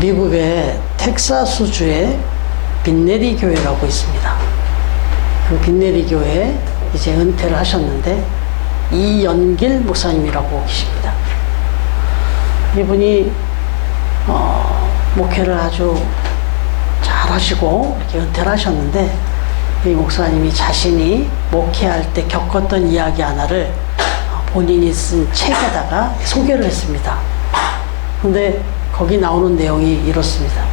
미국의 텍사스주에 빈네리 교회라고 있습니다. 그 빈네리 교회에 이제 은퇴를 하셨는데 이연길 목사님이라고 계십니다. 이분이 목회를 아주 잘 하시고 이렇게 은퇴를 하셨는데, 이 목사님이 자신이 목회할 때 겪었던 이야기 하나를 본인이 쓴 책에다가 소개를 했습니다. 근데 거기 나오는 내용이 이렇습니다.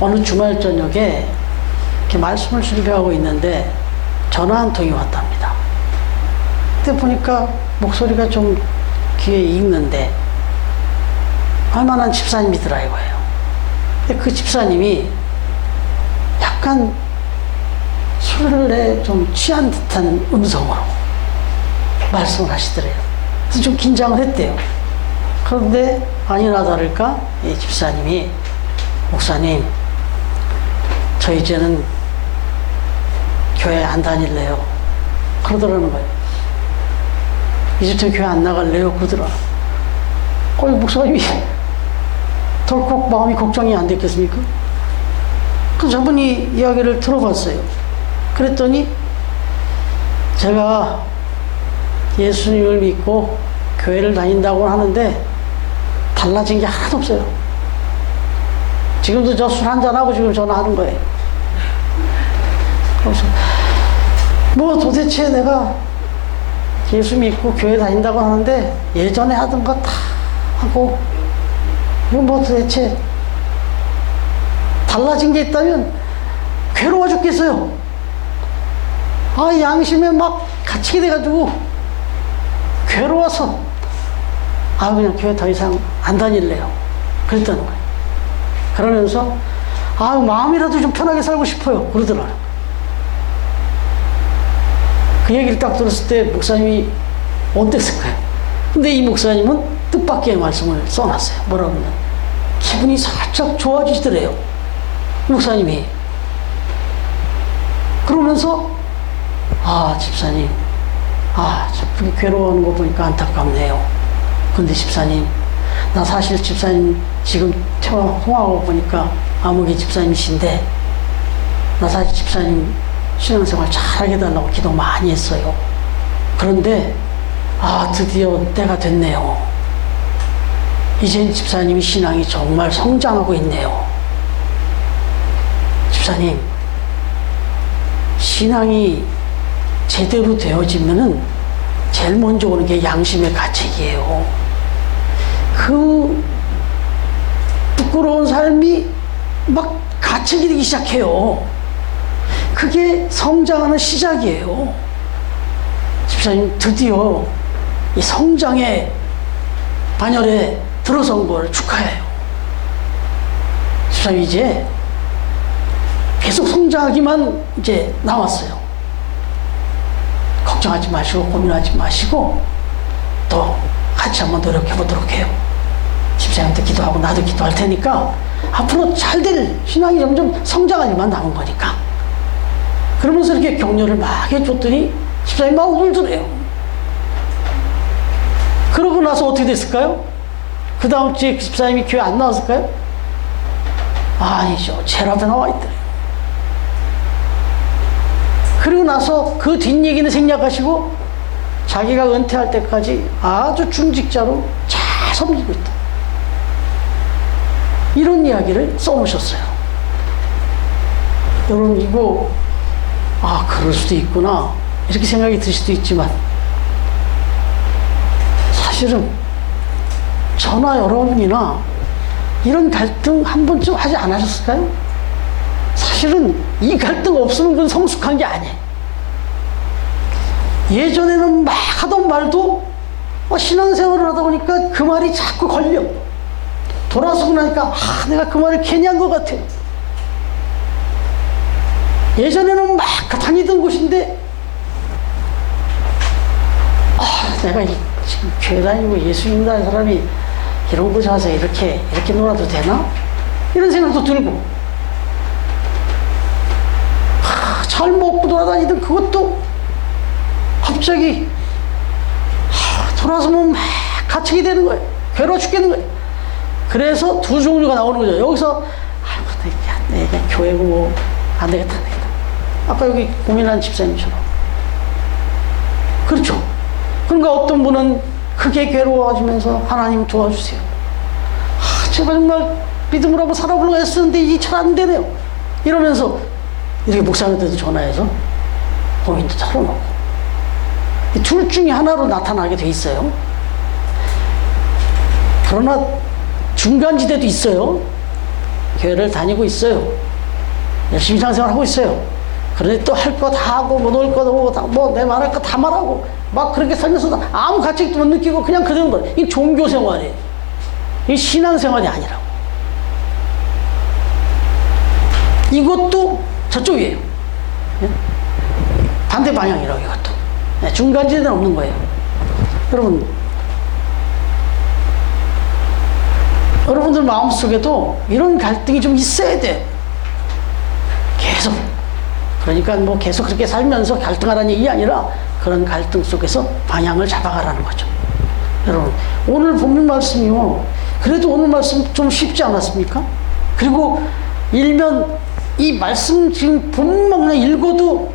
어느 주말 저녁에 이렇게 말씀을 준비하고 있는데 전화 한 통이 왔답니다. 그때 보니까 목소리가 좀 귀에 익는데 할만한 집사님이더라 이거예요. 근데 그 집사님이 약간 술에 좀 취한 듯한 음성으로 말씀을 하시더래요. 그래서 좀 긴장을 했대요. 그런데 아니나 다를까 이 집사님이, 목사님, 저 이제는 교회 안 다닐래요. 그러더라는 거예요. 이제부터 교회 안 나갈래요. 그러더라. 목사님이 덜컥 마음이 걱정이 안 됐겠습니까? 그래서 저분이 이야기를 들어봤어요. 그랬더니 제가 예수님을 믿고 교회를 다닌다고 하는데 달라진 게 하나도 없어요. 지금도 저 술 한잔하고 지금 전화하는 거예요. 그래서 뭐 도대체 내가 예수 믿고 교회 다닌다고 하는데 예전에 하던 거 다 하고, 이거 뭐 도대체 달라진 게 있다면 괴로워 죽겠어요. 양심에 막 갇히게 돼가지고 괴로워서 그냥 교회 더 이상 안 다닐래요. 그랬다는 거예요. 그러면서 마음이라도 좀 편하게 살고 싶어요. 그러더라고요. 그 얘기를 딱 들었을 때 목사님이 어땠을까요? 근데 이 목사님은 뜻밖의 말씀을 써놨어요. 뭐라고 하면 기분이 살짝 좋아지시더래요. 목사님이. 그러면서 집사님, 저렇게 괴로워하는 거 보니까 안타깝네요. 근데 집사님, 나 사실 집사님 지금 통화하고 보니까 아무개 집사님이신데, 나 사실 집사님 신앙생활 잘하게 해달라고 기도 많이 했어요. 그런데 드디어 때가 됐네요. 이젠 집사님이 신앙이 정말 성장하고 있네요. 집사님, 신앙이 제대로 되어지면은 제일 먼저 오는 게 양심의 가책이에요. 그 부끄러운 삶이 막 가책이 되기 시작해요. 그게 성장하는 시작이에요. 집사님, 드디어 이 성장의 반열에 들어선 걸 축하해요. 집사님, 이제 계속 성장하기만 이제 남았어요. 걱정하지 마시고 고민하지 마시고 또 같이 한번 노력해 보도록 해요. 집사님한테 기도하고 나도 기도할 테니까 앞으로 잘 될 신앙이 점점 성장하기만 남은 거니까. 그러면서 이렇게 격려를 막 해줬더니 집사님 막 울더래요. 그러고 나서 어떻게 됐을까요? 그 다음 주에 집사님이 교회 안 나왔을까요? 아니죠. 제일 앞에 나와 있더래요. 그리고 나서 그 뒷얘기는 생략하시고 자기가 은퇴할 때까지 아주 중직자로 잘 섬기고 있다. 이런 이야기를 써놓으셨어요. 여러분, 이거 그럴 수도 있구나 이렇게 생각이 들 수도 있지만, 사실은 저나 여러분이나 이런 갈등 한 번쯤 하지 않으셨을까요? 사실은 이 갈등 없으면 그건 성숙한 게 아니에요. 예전에는 막 하던 말도 신앙생활을 하다 보니까 그 말이 자꾸 걸려. 돌아서고 나니까 내가 그 말을 괜히 한 것 같아. 예전에는 막 다니던 곳인데 내가 지금 교회 다니고 예수 믿는 사람이 이런 곳에 와서 이렇게 놀아도 되나? 이런 생각도 들고, 잘 먹고 돌아다니던 그것도 갑자기 돌아서면 막 갇히게 되는 거예요. 괴로워 죽겠는 거예요. 그래서 두 종류가 나오는 거죠. 여기서 내가 교회고 뭐 안 되겠다, 안 되겠다. 아까 여기 고민하는 집사님처럼. 그렇죠. 그러니까 어떤 분은 크게 괴로워하시면서 하나님 도와주세요. 제가 정말 믿음으로 한번 살아보려고 했었는데 이게 잘 안 되네요. 이러면서 이렇게 목사님한테도 전화해서 고민도 털어놓고. 둘 중에 하나로 나타나게 돼 있어요. 그러나 중간지대도 있어요. 교회를 다니고 있어요. 열심히 신앙생활 하고 있어요. 그런데 또 할 거 다 하고 뭐 놀 거 하고 뭐 내 말할 거 다 말하고 막 그렇게 살면서도 아무 가책도 못 느끼고 그냥 그대로 거예요. 이게 종교생활이에요. 이게 신앙생활이 아니라고. 이것도 저쪽이에요. 반대 방향이라고 이것도. 중간지대는 없는 거예요. 여러분들 마음속에도 이런 갈등이 좀 있어야 돼. 계속. 그러니까 뭐 계속 그렇게 살면서 갈등하라는 얘기 아니라 그런 갈등 속에서 방향을 잡아가라는 거죠. 여러분, 오늘 본문 말씀이요. 그래도 오늘 말씀 좀 쉽지 않았습니까? 그리고 일면 이 말씀 지금 본문만 그냥 읽어도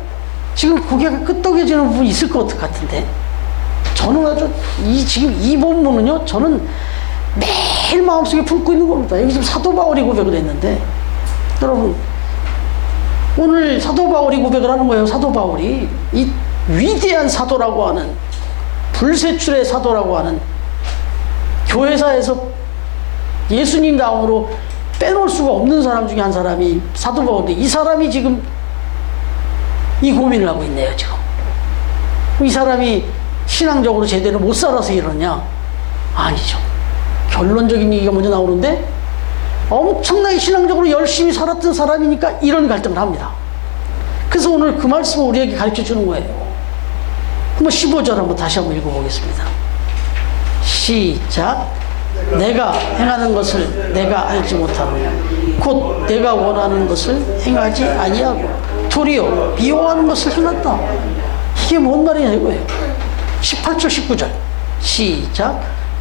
지금 고개가 끄덕여지는 부분이 있을 것 같은데 저는 아주 지금 이 본문은요, 저는 매일 마음속에 품고 있는 겁니다. 여기 지금 사도 바울이 고백을 했는데, 여러분, 오늘 사도 바울이 고백을 하는 거예요. 사도 바울이 이 위대한 사도라고 하는, 불세출의 사도라고 하는, 교회사에서 예수님 다음으로 빼놓을 수가 없는 사람 중에 한 사람이 사도 바울인데, 이 사람이 지금 이 고민을 하고 있네요. 지금 이 사람이 신앙적으로 제대로 못 살아서 이러냐? 아니죠. 결론적인 얘기가 먼저 나오는데, 엄청나게 신앙적으로 열심히 살았던 사람이니까 이런 갈등을 합니다. 그래서 오늘 그 말씀을 우리에게 가르쳐 주는 거예요. 한번 15절 한번 다시 한번 읽어보겠습니다. 시작. 내가 행하는 것을 내가 알지 못하느냐, 곧 내가 원하는 것을 행하지 아니하고 도리어 미워하는 것을 행한다. 이게 뭔 말이냐 이거예요. 18절 19절 시작.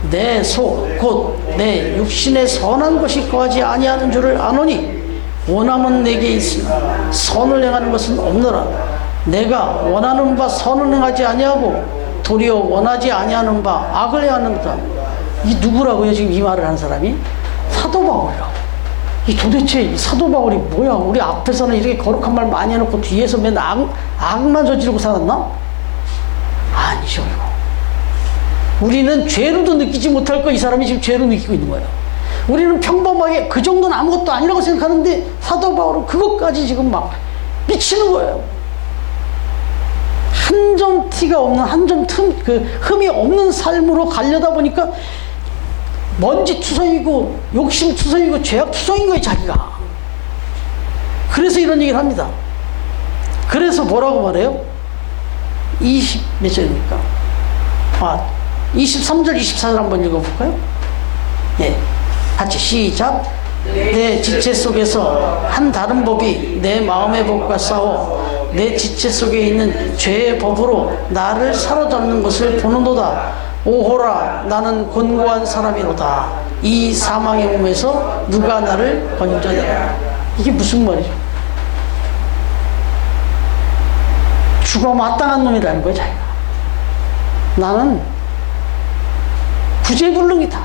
내 속 곧 내 육신에 선한 것이 거하지 아니하는 줄을 아노니 원함은 내게 있으나 선을 행하는 것은 없노라. 내가 원하는 바 선을 행하지 아니하고 도리어 원하지 아니하는 바 악을 행하는다. 이 누구라고요? 지금 이 말을 한 사람이? 사도 바울이라고. 이 도대체 이 사도 바울이 뭐야? 우리 앞에서는 이렇게 거룩한 말 많이 해놓고 뒤에서 맨날 악만 저지르고 살았나? 아니죠. 이거. 우리는 죄로도 느끼지 못할 거 이 사람이 지금 죄로 느끼고 있는 거예요. 우리는 평범하게 그 정도는 아무것도 아니라고 생각하는데 사도 바울은 그것까지 지금 막 미치는 거예요. 한 점 티가 없는, 한 점 흠이 없는 삶으로 가려다 보니까 먼지 투성이고 욕심 투성이고 죄악 투성인 거예요, 자기가. 그래서 이런 얘기를 합니다. 그래서 뭐라고 말해요? 몇 절입니까? 23절, 24절 한번 읽어볼까요? 네, 같이 시작. 내 지체 속에서 한 다른 법이 내 마음의 법과 싸워 내 지체 속에 있는 죄의 법으로 나를 사로잡는 것을 보는도다. 오호라, 나는 곤고한 사람이로다. 이 사망의 몸에서 누가 나를 건져내라. 이게 무슨 말이죠? 죽어 마땅한 놈이라는 거예요, 자기가. 나는 구제불능이다.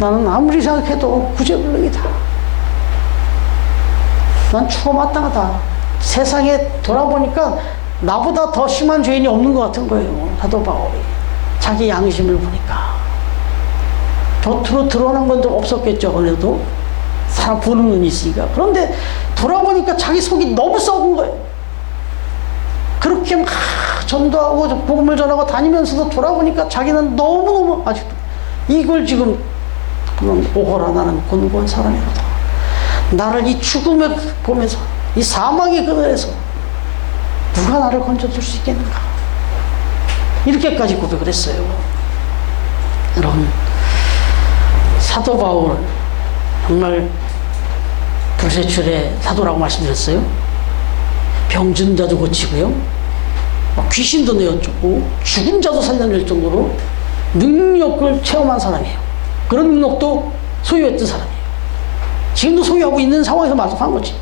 나는 아무리 생각해도 구제불능이다. 난 죽어 마땅하다. 세상에 돌아보니까 나보다 더 심한 죄인이 없는 것 같은 거예요, 사도 바울이. 자기 양심을 보니까. 겉으로 드러난 건 좀 없었겠죠. 그래도 사람 보는 눈이 있으니까. 그런데 돌아보니까 자기 속이 너무 썩은 거예요. 그렇게 막 전도하고 복음을 전하고 다니면서도 돌아보니까 자기는 너무너무 아직도 이걸 지금 오호라, 나는 곤고한 사람이로다. 나를 이 죽음을 보면서 이 사망의 그늘에서 누가 나를 건져줄 수 있겠는가, 이렇게까지 고백을 했어요. 여러분, 사도 바울 정말 불세출의 사도라고 말씀드렸어요. 병든 자도 고치고요, 귀신도 내어주고 죽은 자도 살려낼 정도로 능력을 체험한 사람이에요. 그런 능력도 소유했던 사람이에요. 지금도 소유하고 있는 상황에서 말씀한 거지.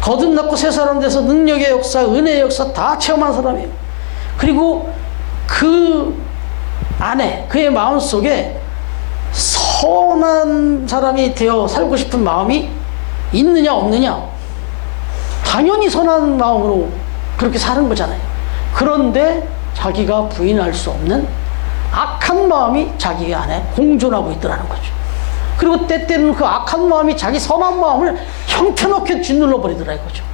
거듭났고 새 사람 돼서 능력의 역사, 은혜의 역사 다 체험한 사람이에요. 그리고 그 안에, 그의 마음 속에 선한 사람이 되어 살고 싶은 마음이 있느냐 없느냐, 당연히 선한 마음으로 그렇게 사는 거잖아요. 그런데 자기가 부인할 수 없는 악한 마음이 자기 안에 공존하고 있더라는 거죠. 그리고 때때로는 그 악한 마음이 자기 선한 마음을 형편없게 짓눌러 버리더라 이거죠.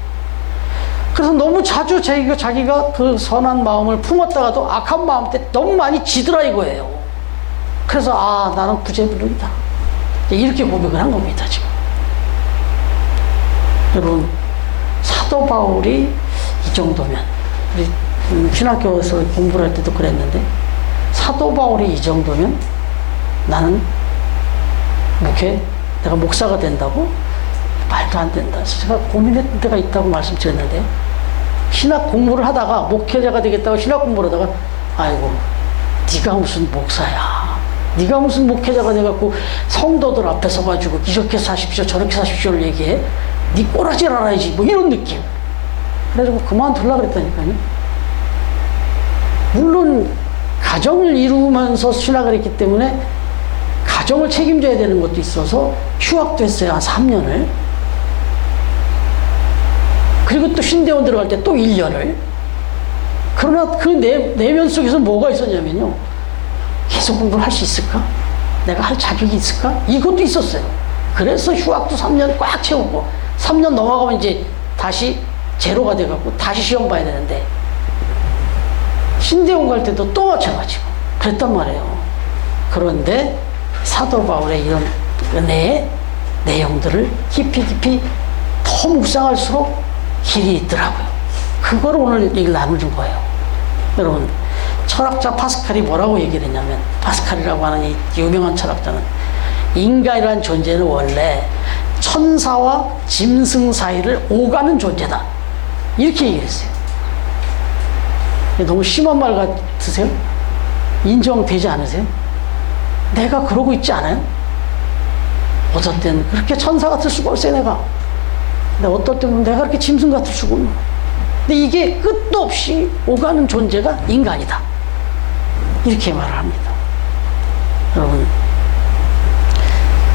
그래서 너무 자주 자기가 그 선한 마음을 품었다가도 악한 마음 때 너무 많이 지더라 이거예요. 그래서 아, 나는 구제불능이다, 이렇게 고백을 한 겁니다 지금. 여러분, 사도 바울이 이 정도면, 우리 신학교에서 공부를 할 때도 그랬는데, 사도 바울이 이 정도면 나는 내가 목사가 된다고? 말도 안 된다. 제가 고민했던 때가 있다고 말씀드렸는데, 신학 공부를 하다가 목회자가 되겠다고 신학 공부를 하다가, 아이고, 네가 무슨 목사야, 네가 무슨 목회자가 돼갖고 성도들 앞에 서가지고 이렇게 사십시오 저렇게 사십시오를 얘기해? 네 꼬라지 알아야지, 뭐 이런 느낌. 그래가지고 그만두려고 그랬다니까요. 물론 가정을 이루면서 신학을 했기 때문에 가정을 책임져야 되는 것도 있어서 휴학도 했어요. 한 3년을. 그리고 또 신대원 들어갈 때 또 1년을. 그러나 그 내면 속에서 뭐가 있었냐면요, 계속 공부를 할 수 있을까? 내가 할 자격이 있을까? 이것도 있었어요. 그래서 휴학도 3년 꽉 채우고 3년 넘어가면 이제 다시 제로가 돼갖고 다시 시험 봐야 되는데, 신대원 갈 때도 또 마찬가지고 그랬단 말이에요. 그런데 사도 바울의 이런 은혜의 내용들을 깊이 더 묵상할수록 길이 있더라고요. 그걸 오늘 얘기를 나누는 거예요. 여러분, 철학자 파스칼이 뭐라고 얘기를 했냐면, 파스칼이라고 하는 이 유명한 철학자는 인간이라는 존재는 원래 천사와 짐승 사이를 오가는 존재다, 이렇게 얘기를 했어요. 너무 심한 말 같으세요? 인정되지 않으세요? 내가 그러고 있지 않아요? 어떨 때는 그렇게 천사 같을 수가 없어요, 내가. 근데 어떨 때는 내가 그렇게 짐승 같을 수가 없는 거예요. 근데 이게 끝도 없이 오가는 존재가 인간이다, 이렇게 말을 합니다. 여러분,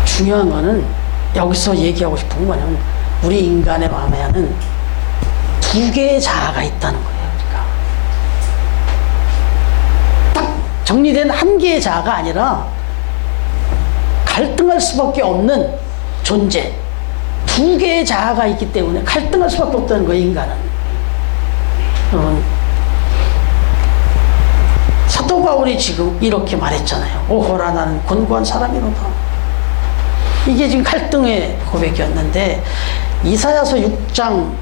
중요한 거는 여기서 얘기하고 싶은 건 뭐냐면, 우리 인간의 마음에는 두 개의 자아가 있다는 거예요. 그러니까 딱 정리된 한 개의 자아가 아니라 갈등할 수밖에 없는 존재, 두 개의 자아가 있기 때문에 갈등할 수밖에 없다는 거예요, 인간은. 여러분, 사도 바울이 지금 이렇게 말했잖아요. 오호라, 나는 곤고한 사람이로다. 이게 지금 갈등의 고백이었는데, 이사야서 6장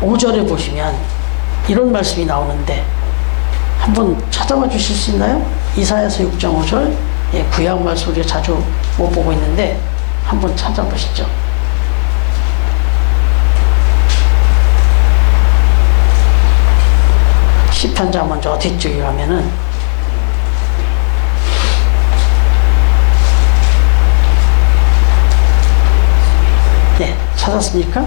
5절에 보시면 이런 말씀이 나오는데, 한번 찾아봐 주실 수 있나요? 이사야서 6장 5절. 예, 구약 말씀 우리가 자주 못 보고 있는데 한번 찾아보시죠. 시편자 먼저 뒤쪽에 가면은, 네, 찾았습니까?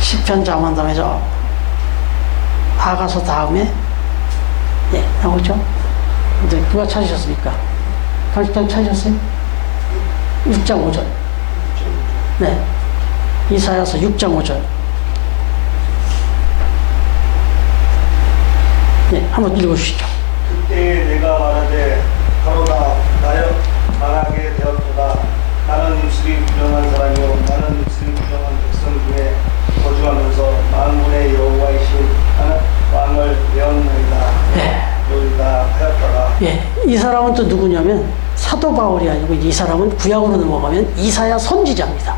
시편자 만담에서 아가서 다음에, 네, 나오죠? 근데 누가 찾으셨습니까? 강식장 찾으셨어요? 6장 5절. 네, 이사야서 6장 5절. 네, 한번 읽어주시죠. 그때 내가 말하되 가로다 나여 말하게 되었도다. 나는 입술이 부정한 사람이요 나는 입술이 부정한 백성 중에 거주하면서 만군의 여호와이신 나는 왕을 외웠나이다. 네. 여기다 하였다가. 예, 이 사람은 또 누구냐면 사도 바울이 아니고, 이 사람은 구약으로 넘어가면 이사야 선지자입니다.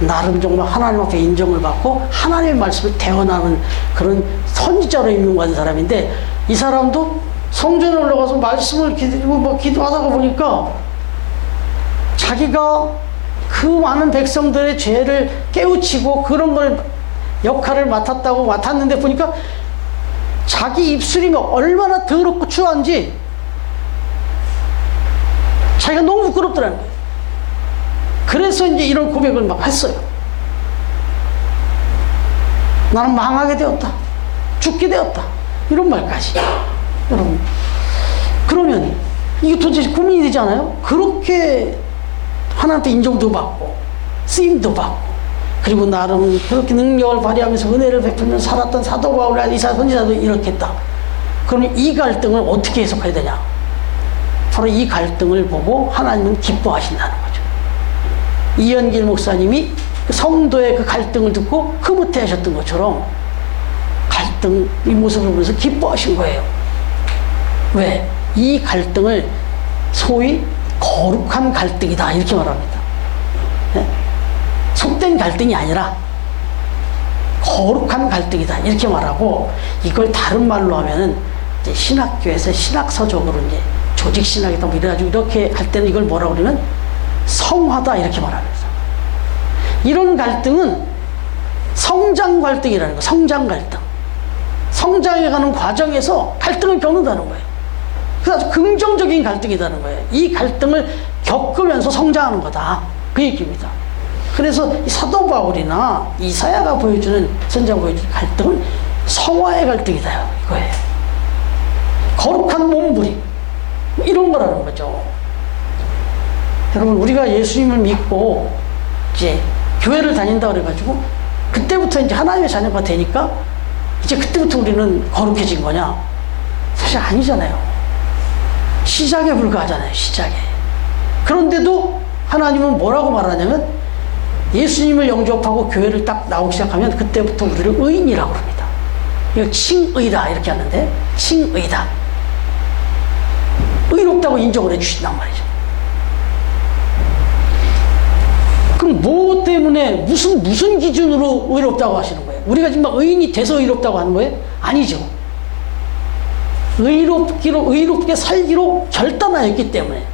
나름 정말 하나님 앞에 인정을 받고 하나님의 말씀을 대언하는 그런 선지자로 임명받은 사람인데, 이 사람도 성전에 올라가서 말씀을 기도하다가 보니까 자기가 그 많은 백성들의 죄를 깨우치고 그런 걸 역할을 맡았는데, 보니까 자기 입술이 얼마나 더럽고 추한지 자기가 너무 부끄럽더라는 거예요. 그래서 이제 이런 고백을 막 했어요. 나는 망하게 되었다. 죽게 되었다. 이런 말까지. 여러분, 그러면 이게 도대체 고민이 되지 않아요? 그렇게 하나님한테 인정도 받고 쓰임도 받고 그리고 나름 그렇게 능력을 발휘하면서 은혜를 베풀면서 살았던 사도 바울이나 이사 선지자도 이렇게 했다. 그러면 이 갈등을 어떻게 해석해야 되냐? 바로 이 갈등을 보고 하나님은 기뻐하신다는 거죠. 이현길 목사님이 그 성도의 그 갈등을 듣고 흐뭇해 하셨던 것처럼 갈등 이 모습을 보면서 기뻐하신 거예요. 왜? 이 갈등을 소위 거룩한 갈등이다 이렇게 말합니다. 네? 속된 갈등이 아니라 거룩한 갈등이다 이렇게 말하고 이걸 다른 말로 하면은 이제 신학교에서 신학서적으로 이제 조직신학이다 뭐 이래가지고 이렇게 할 때는 이걸 뭐라고 그러면 성화다 이렇게 말합니다. 이런 갈등은 성장 갈등이라는 거예요. 성장 갈등. 성장해가는 과정에서 갈등을 겪는다는 거예요. 그래서 아주 긍정적인 갈등이라는 거예요. 이 갈등을 겪으면서 성장하는 거다. 그 얘기입니다. 그래서 이 사도 바울이나 이사야가 보여주는, 선지자가 보여주는 갈등은 성화의 갈등이다. 이거예요. 거룩한 몸부림. 이런 거라는 거죠. 여러분, 우리가 예수님을 믿고 이제 교회를 다닌다 그래가지고 그때부터 이제 하나님의 자녀가 되니까 이제 그때부터 우리는 거룩해진 거냐? 사실 아니잖아요. 시작에 불과하잖아요. 시작에. 그런데도 하나님은 뭐라고 말하냐면 예수님을 영접하고 교회를 딱 나오기 시작하면 그때부터 우리를 의인이라고 합니다. 이거 칭의다 이렇게 하는데 칭의다. 의롭다고 인정을 해주신단 말이죠. 그럼 뭐 때문에 무슨 기준으로 의롭다고 하시는 거예요? 우리가 지금 막 의인이 돼서 의롭다고 하는 거예요? 아니죠. 의롭게 살기로 결단하였기 때문에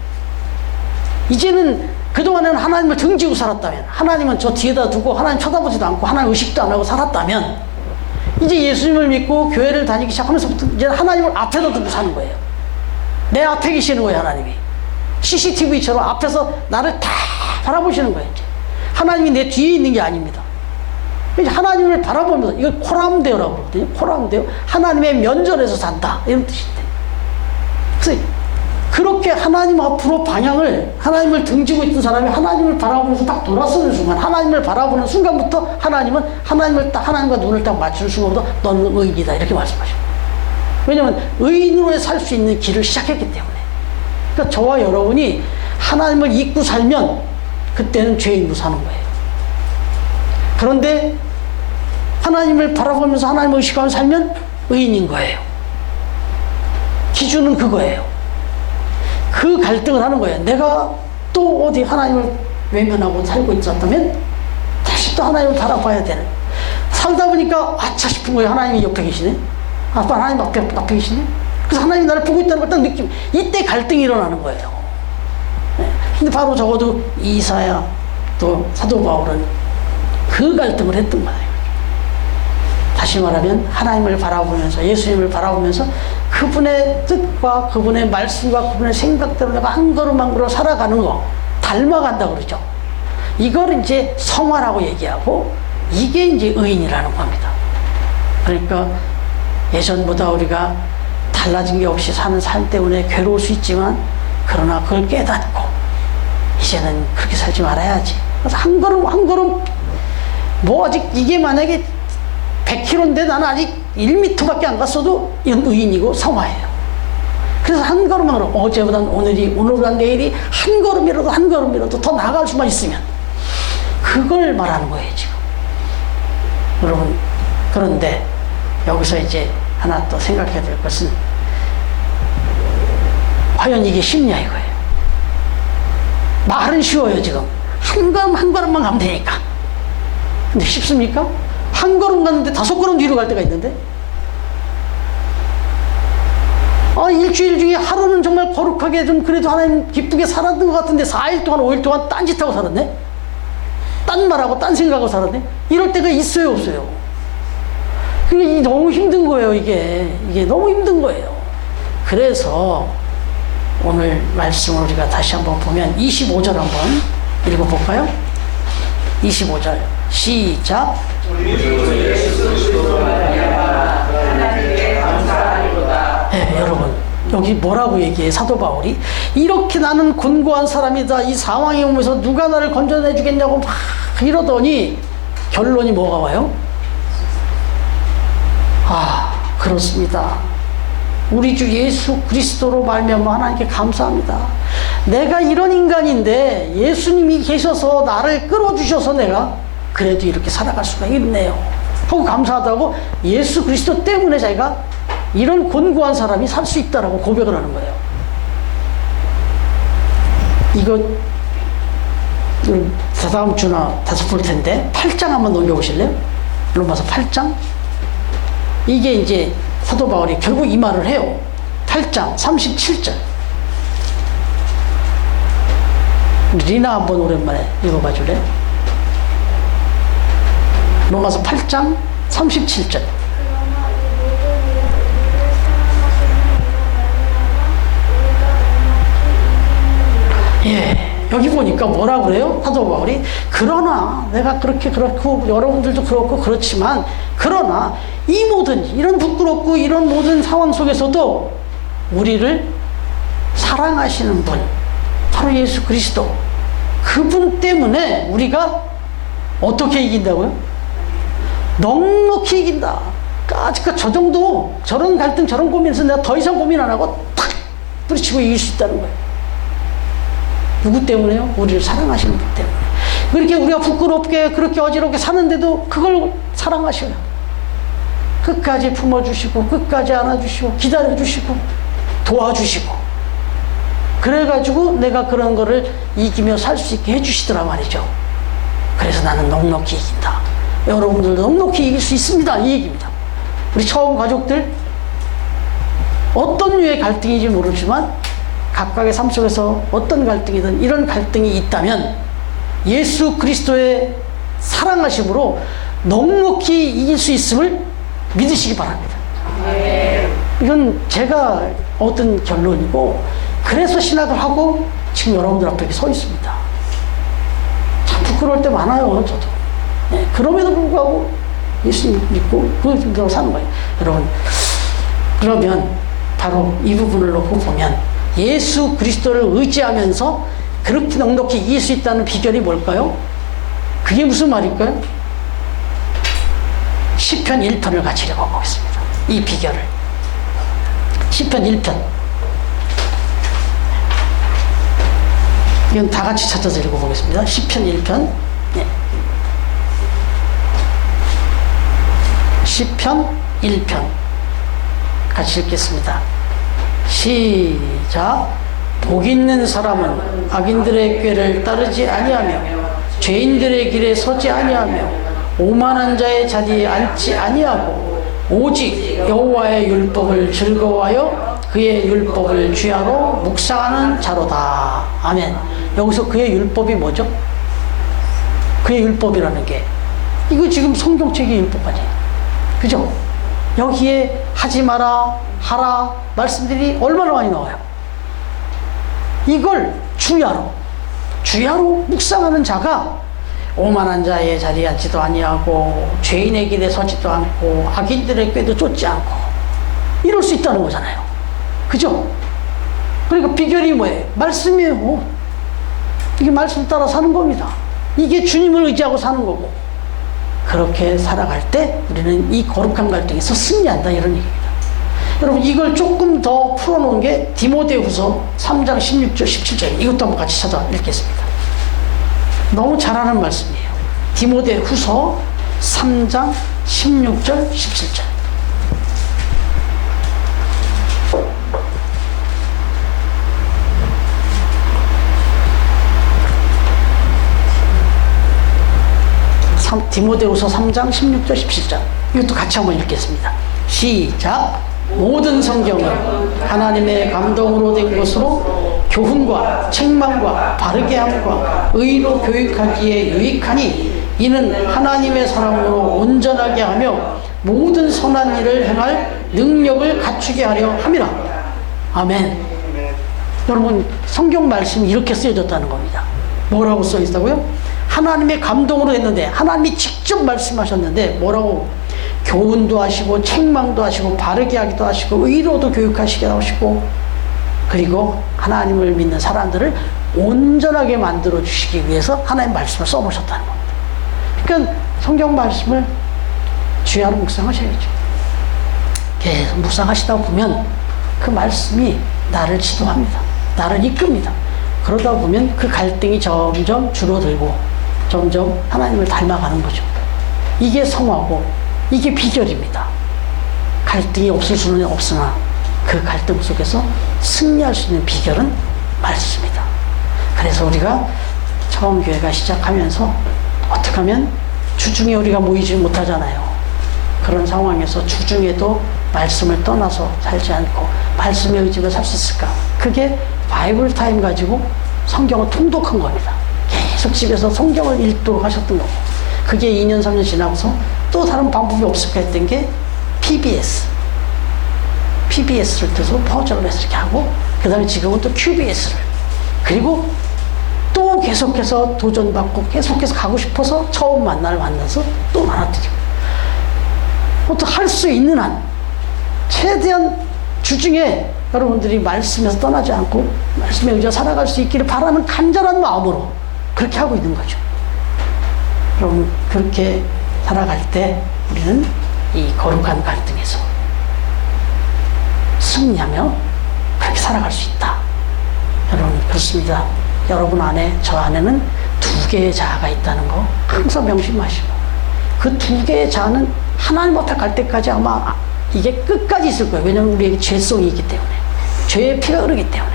이제는 그동안에는 하나님을 등지고 살았다면 하나님은 저 뒤에다 두고 하나님 쳐다보지도 않고 하나님 의식도 안 하고 살았다면 이제 예수님을 믿고 교회를 다니기 시작하면서부터 이제 하나님을 앞에다 두고 사는 거예요. 내 앞에 계시는 거예요. 하나님이 CCTV처럼 앞에서 나를 다 바라보시는 거예요. 이제. 하나님이 내 뒤에 있는 게 아닙니다. 이제 하나님을 바라보면서 이걸 코람데오라고 그러거든요. 코람데오. 하나님의 면전에서 산다 이런 뜻인데. 그래서 그렇게 하나님 앞으로 방향을 하나님을 등지고 있던 사람이 하나님을 바라보면서 딱 돌아서는 순간 하나님을 바라보는 순간부터 하나님은 하나님과 눈을 딱 맞추는 순간부터 너는 의인이다 이렇게 말씀하십니다. 왜냐하면 의인으로 살 수 있는 길을 시작했기 때문에. 그러니까 저와 여러분이 하나님을 잊고 살면 그때는 죄인으로 사는 거예요. 그런데 하나님을 바라보면서 하나님을 의식하면서 살면 의인인 거예요. 기준은 그거예요. 그 갈등을 하는 거예요. 내가 또 어디 하나님을 외면하고 살고 있었다면 다시 또 하나님을 바라봐야 되는. 살다 보니까 아차 싶은 거예요. 하나님이 옆에 계시네. 아빠 하나님 앞에 계시네. 그래서 하나님이 나를 보고 있다는 걸 딱 느끼면 이때 갈등이 일어나는 거예요. 근데 바로 적어도 이사야 또 사도 바울은 그 갈등을 했던 거예요. 다시 말하면 하나님을 바라보면서 예수님을 바라보면서 그분의 뜻과 그분의 말씀과 그분의 생각대로 내가 한 걸음 한 걸음 살아가는 거 닮아간다고 그러죠. 이걸 이제 성화라고 얘기하고 이게 이제 의인이라는 겁니다. 그러니까 예전보다 우리가 달라진 게 없이 사는 삶 때문에 괴로울 수 있지만 그러나 그걸 깨닫고 이제는 그렇게 살지 말아야지. 그래서 한 걸음 한 걸음 뭐 아직 이게 만약에 100km인데 나는 아직 1m밖에 안 갔어도 이건 의인이고 성화예요. 그래서 한 걸음 한 걸음 어제보다 오늘보다 내일이 한 걸음이라도 더 나아갈 수만 있으면 그걸 말하는 거예요 지금. 여러분 그런데 여기서 이제 하나 또 생각해야 될 것은 과연 이게 쉽냐 이거예요. 말은 쉬워요 지금. 한 걸음 한 걸음만 가면 되니까. 근데 쉽습니까? 한 걸음 갔는데 5걸음 뒤로 갈 때가 있는데 일주일 중에 하루는 정말 거룩하게 좀 그래도 하나님 기쁘게 살았던 것 같은데 4일 동안 5일 동안 딴짓하고 살았네. 딴 말하고 딴 생각하고 살았네. 이럴 때가 있어요 없어요? 그게 너무 힘든 거예요. 이게 너무 힘든 거예요. 그래서 오늘 말씀을 우리가 다시 한번 보면 25절 한번 읽어볼까요? 25절 시작. 우리 주 예수 그리스도로 말미암아 하나님께 감사하리로다. 네, 여러분 여기 뭐라고 얘기해 사도 바울이? 이렇게 나는 곤고한 사람이다. 이 상황에 오면서 누가 나를 건져내 주겠냐고 막 이러더니 결론이 뭐가 와요? 아, 그렇습니다. 우리 주 예수 그리스도로 말미암아 하나님께 감사합니다. 내가 이런 인간인데 예수님이 계셔서 나를 끌어주셔서 내가 그래도 이렇게 살아갈 수가 있네요 하고 감사하다고 예수 그리스도 때문에 자기가 이런 곤고한 사람이 살 수 있다라고 고백을 하는 거예요. 이거 다다음 주나 다시 볼 텐데 8장 한번 넘겨보실래요? 로마서 8장. 이게 이제 사도 바울이 결국 이 말을 해요. 8장 37절. 리나 한번 오랜만에 읽어봐 줄래요? 로마서 8장 37절. 예, 여기 보니까 뭐라 그래요? 사도 바울이 그러나 내가 그렇게 그렇고 여러분들도 그렇고 그렇지만 그러나 이 모든 이런 부끄럽고 이런 모든 상황 속에서도 우리를 사랑하시는 분 바로 예수 그리스도 그분 때문에 우리가 어떻게 이긴다고요? 넉넉히 이긴다. 아직까지 저 정도 저런 갈등 저런 고민에서 내가 더 이상 고민 안 하고 탁 부딪히고 이길 수 있다는 거예요. 누구 때문에요? 우리를 사랑하시는 분 때문에. 그렇게 우리가 부끄럽게 그렇게 어지럽게 사는데도 그걸 사랑하셔요. 끝까지 품어주시고 끝까지 안아주시고 기다려주시고 도와주시고 그래가지고 내가 그런 거를 이기며 살 수 있게 해주시더라 말이죠. 그래서 나는 넉넉히 이긴다. 여러분들도 넉넉히 이길 수 있습니다. 이 얘기입니다. 우리 처음 가족들 어떤 류의 갈등인지 모르지만 각각의 삶 속에서 어떤 갈등이든 이런 갈등이 있다면 예수 그리스도의 사랑하심으로 넉넉히 이길 수 있음을 믿으시기 바랍니다. 이건 제가 얻은 결론이고 그래서 신학을 하고 지금 여러분들 앞에 서 있습니다. 참 부끄러울 때 많아요. 저도. 네, 그럼에도 불구하고 예수님 믿고 그대로 사는 거예요. 여러분 그러면 바로 이 부분을 놓고 보면 예수 그리스도를 의지하면서 그렇게 넉넉히 이길 수 있다는 비결이 뭘까요? 그게 무슨 말일까요? 시편 1편을 같이 읽어보겠습니다. 이 비결을. 시편 1편. 이건 다 같이 찾아서 읽어보겠습니다. 시편 1편. 네. 시편 1편. 같이 읽겠습니다. 시작. 복 있는 사람은 악인들의 꾀를 따르지 아니하며 죄인들의 길에 서지 아니하며 오만한 자의 자리에 앉지 아니하고 오직 여호와의 율법을 즐거워하여 그의 율법을 주야로 묵상하는 자로다. 아멘. 여기서 그의 율법이 뭐죠? 그의 율법이라는 게 이거 지금 성경책의 율법 아니에요. 그죠? 여기에 하지 마라 하라 말씀들이 얼마나 많이 나와요. 이걸 주야로 묵상하는 자가 오만한 자의 자리에 앉지도 아니하고 죄인의 길에 서지도 않고 악인들의 꾀도 쫓지 않고 이럴 수 있다는 거잖아요. 그죠? 그러니까 비결이 뭐예요? 말씀이에요. 이게 말씀 따라 사는 겁니다. 이게 주님을 의지하고 사는 거고 그렇게 살아갈 때 우리는 이 거룩한 갈등에서 승리한다 이런 얘기입니다. 여러분 이걸 조금 더 풀어놓은 게 디모데후서 3장 16절 17절 이것도 한번 같이 찾아 읽겠습니다. 너무 잘하는 말씀이에요. 디모데후서 3장 16절 17절 디모데후서 3장 16절 17절 이것도 같이 한번 읽겠습니다. 시작. 모든 성경은 하나님의 감동으로 된 것으로 교훈과 책망과 바르게 함과 의로 교육하기에 유익하니 이는 하나님의 사람으로 온전하게 하며 모든 선한 일을 행할 능력을 갖추게 하려 함이라. 아멘. 여러분, 성경 말씀이 이렇게 쓰여졌다는 겁니다. 뭐라고 써 있다고요? 하나님의 감동으로 했는데, 하나님이 직접 말씀하셨는데, 뭐라고? 교훈도 하시고, 책망도 하시고, 바르게 하기도 하시고, 의로도 교육하시게 하시고, 그리고 하나님을 믿는 사람들을 온전하게 만들어 주시기 위해서 하나님 말씀을 써보셨다는 겁니다. 그러니까 성경 말씀을 주야로 묵상하셔야죠. 계속 묵상하시다 보면 그 말씀이 나를 지도합니다. 나를 이끕니다. 그러다 보면 그 갈등이 점점 줄어들고 점점 하나님을 닮아가는 거죠. 이게 성화고 이게 비결입니다. 갈등이 없을 수는 없으나 그 갈등 속에서 승리할 수 있는 비결은 말씀이다. 그래서 우리가 처음 교회가 시작하면서 어떻게 하면 주중에 우리가 모이지 못하잖아요. 그런 상황에서 주중에도 말씀을 떠나서 살지 않고 말씀의 의지로 살 수 있을까? 그게 바이블 타임 가지고 성경을 통독한 겁니다. 계속 집에서 성경을 읽도록 하셨던 거고, 그게 2년 3년 지나고서 또 다른 방법이 없을까 했던 게 PBS를 떠서 퍼즐을 해서 이렇게 하고, 그 다음에 지금은 또 QBS를, 그리고 또 계속해서 도전받고 계속해서 가고 싶어서 처음 만나서 또 나눠드리고, 또 할 수 있는 한 최대한 주중에 여러분들이 말씀에서 떠나지 않고 말씀에 의지해 살아갈 수 있기를 바라는 간절한 마음으로 그렇게 하고 있는 거죠. 여러분, 그렇게 살아갈 때 우리는 이 거룩한 갈등에서 승리하며 그렇게 살아갈 수 있다. 여러분, 그렇습니다. 여러분 안에, 저 안에는 두 개의 자아가 있다는 거 항상 명심하시고, 그 두 개의 자아는 하나님 앞에 갈 때까지 아마 이게 끝까지 있을 거예요. 왜냐하면 우리에게 죄성이 있기 때문에, 죄의 피가 흐르기 때문에.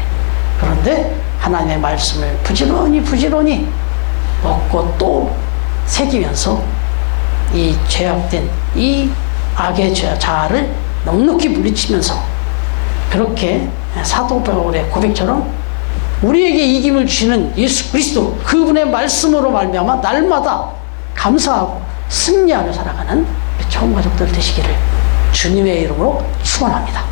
그런데 하나님의 말씀을 부지런히 먹고 또 새기면서 이 죄악된 이 악의 자아를 넉넉히 물리치면서, 그렇게 사도 바울의 고백처럼 우리에게 이김을 주시는 예수 그리스도, 그분의 말씀으로 말미암아 날마다 감사하고 승리하며 살아가는 우리 처음 가족들 되시기를 주님의 이름으로 축원합니다.